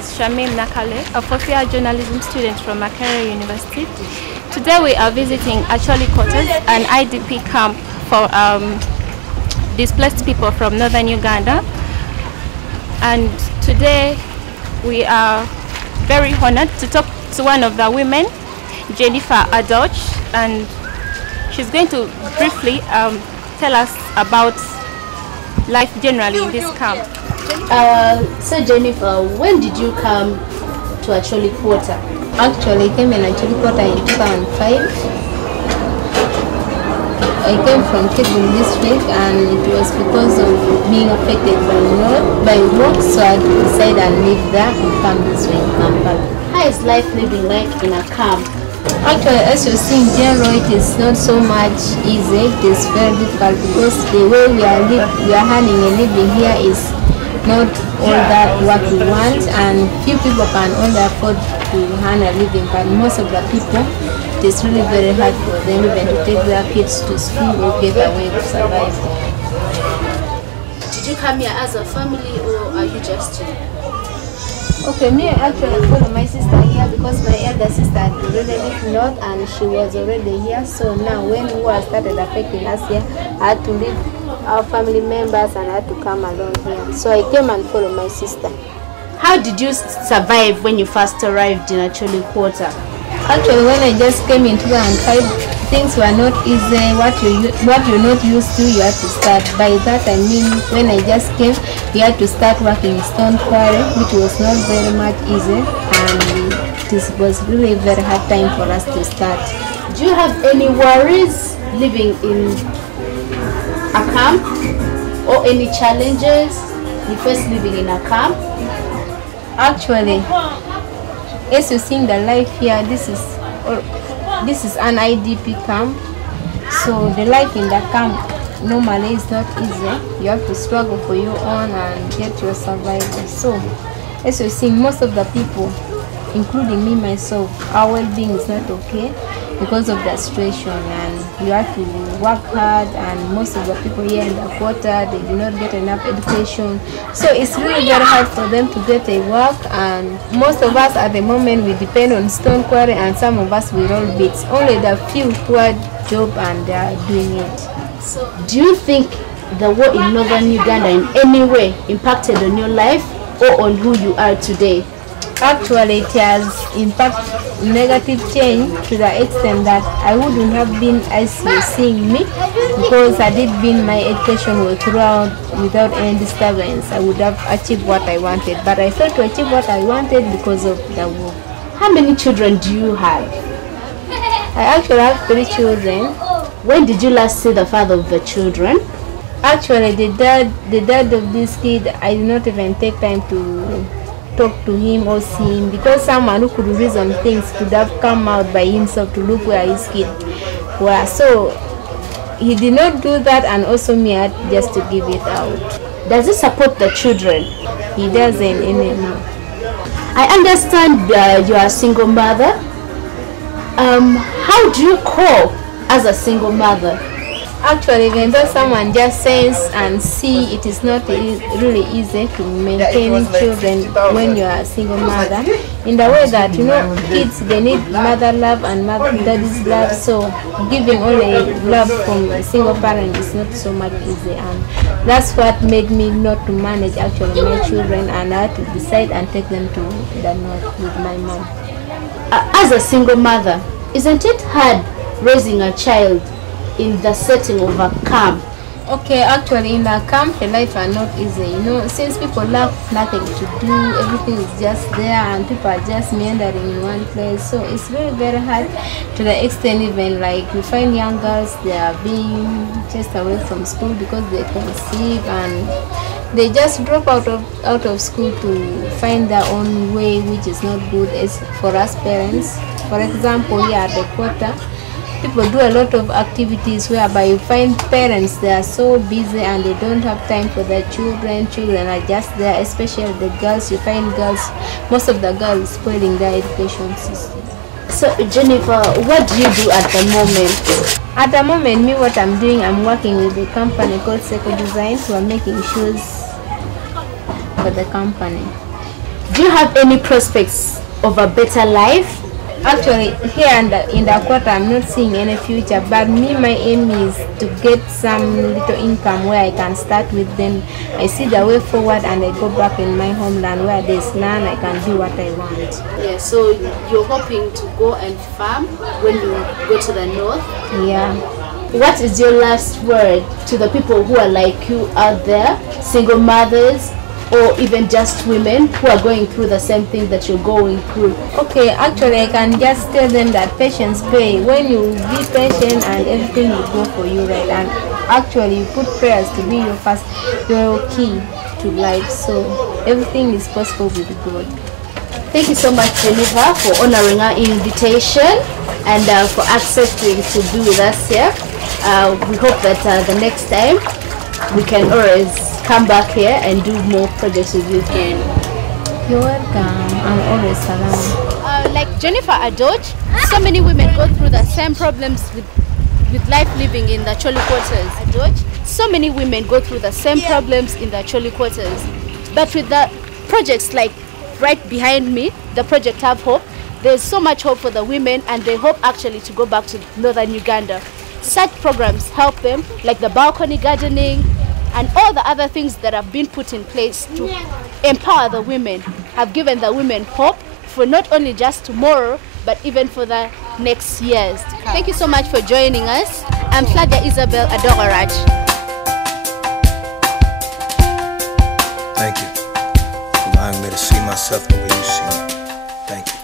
is Shamim, a fourth-year journalism student from Makerere University. Today we are visiting Acholi Quarters, an IDP camp for displaced people from northern Uganda. And today we are very honored to talk to one of the women, Jennifer Adoch, and she's going to briefly tell us about life generally in this camp. So Jennifer, when did you come to Acholi Quarter? Actually, I came in Acholi Quarter in 2005. I came from Kidul district, and it was because of being affected by work, so I decided I'd live there and come this way in Kampala. How is life living like in a camp? Actually, as you're seeing, generally it is not so much easy. It is very difficult because the way we are earning a living here is not all that what we want, and few people can only afford to earn a living, but most of the people, it is really very hard for them even to take their kids to school or get a way to survive. Did you come here as a family or are you just here? Okay, me actually follow my sister here because my elder sister had already lived north and she was already here. So now when war started affecting us here, I had to leave our family members and I had to come along here. So I came and followed my sister. How did you survive when you first arrived in Acholi Quarter? Actually, when I just came in 2005, things were not easy. What you're not used to, you have to start. By that I mean, when I just came, we had to start working in stone quarry, which was not very much easy, and this was really a very hard time for us to start. Do you have any worries living in a camp, or any challenges you face living in a camp? Actually, as you see the life here, this is an IDP camp, so the life in the camp normally is not easy. You have to struggle for your own and get your survival. So as you see, most of the people, including me myself, our well-being is not okay because of the situation, and you have to work hard, and most of the people here in the quarter, they do not get enough education, so it's really very hard for them to get a work. And most of us at the moment, we depend on stone quarry, and some of us we roll bits. Only the few who had job and they are doing it. So do you think the war in northern Uganda in any way impacted on your life or on who you are today? Actually, it has impacted negative change to the extent that I wouldn't have been as you're seeing me, because I did been my education throughout without any disturbance. I would have achieved what I wanted, but I failed to achieve what I wanted because of the war. How many children do you have? I actually have 3 children. When did you last see the father of the children? Actually, the dad of this kid, I did not even take time to talk to him or see him, because someone who could reason things could have come out by himself to look where his kid were. So he did not do that, and also me had just to give it out. Does he support the children? He doesn't anymore. I understand you are a single mother. How do you cope as a single mother? Actually, even though someone just says and see, it is not really easy to maintain children when you are a single mother, in the way that, you know, kids, they need mother love and daddy's love, so giving only love from a single parent is not so much easy, and that's what made me not to manage actually my children, and I had to decide and take them to the north with my mom. As a single mother, isn't it hard raising a child in the setting of a camp? Okay, actually in the camp the life are not easy, you know, since people have nothing to do, everything is just there and people are just meandering in one place, so it's really very hard to the extent even like you find young girls, they are being chased away from school because they conceive, and they just drop out of school to find their own way, which is not good as for us parents. For example, here at the quarter, people do a lot of activities whereby you find parents, they are so busy and they don't have time for their children. Children are just there, especially the girls. You find girls, most of the girls spoiling their education system. So Jennifer, what do you do at the moment? At the moment, me, what I'm doing, I'm working with a company called Seco Design, who are making shoes for the company. Do you have any prospects of a better life? Actually, here in the quarter, I'm not seeing any future, but my aim is to get some little income where I can start with them. I see the way forward and I go back in my homeland where there's none, I can do what I want. Yeah, so you're hoping to go and farm when you go to the north? Yeah. What is your last word to the people who are like you out there, single mothers, or even just women who are going through the same thing that you're going through? Okay, actually I can just tell them that patience pay. When you be patient and everything will go for you, right? And actually you put prayers to be your key to life, so everything is possible with God. Thank you so much, Jennifer, for honoring our invitation and for accepting to be with us here. We hope that the next time we can always come back here and do more projects with you again. You're welcome. I'm always around. Like Jennifer Adoj, so many women go through the same problems with life living in the Choli quarters. Adoj, so many women go through the same problems in the Choli quarters. But with the projects like right behind me, the project Have Hope, there's so much hope for the women, and they hope actually to go back to northern Uganda. Such programs help them, like the balcony gardening and all the other things that have been put in place to empower the women, have given the women hope for not only just tomorrow, but even for the next years. Thank you so much for joining us. I'm Flavia Isabel Adoraraj. Thank you for allowing me to see myself the way you see me. Thank you.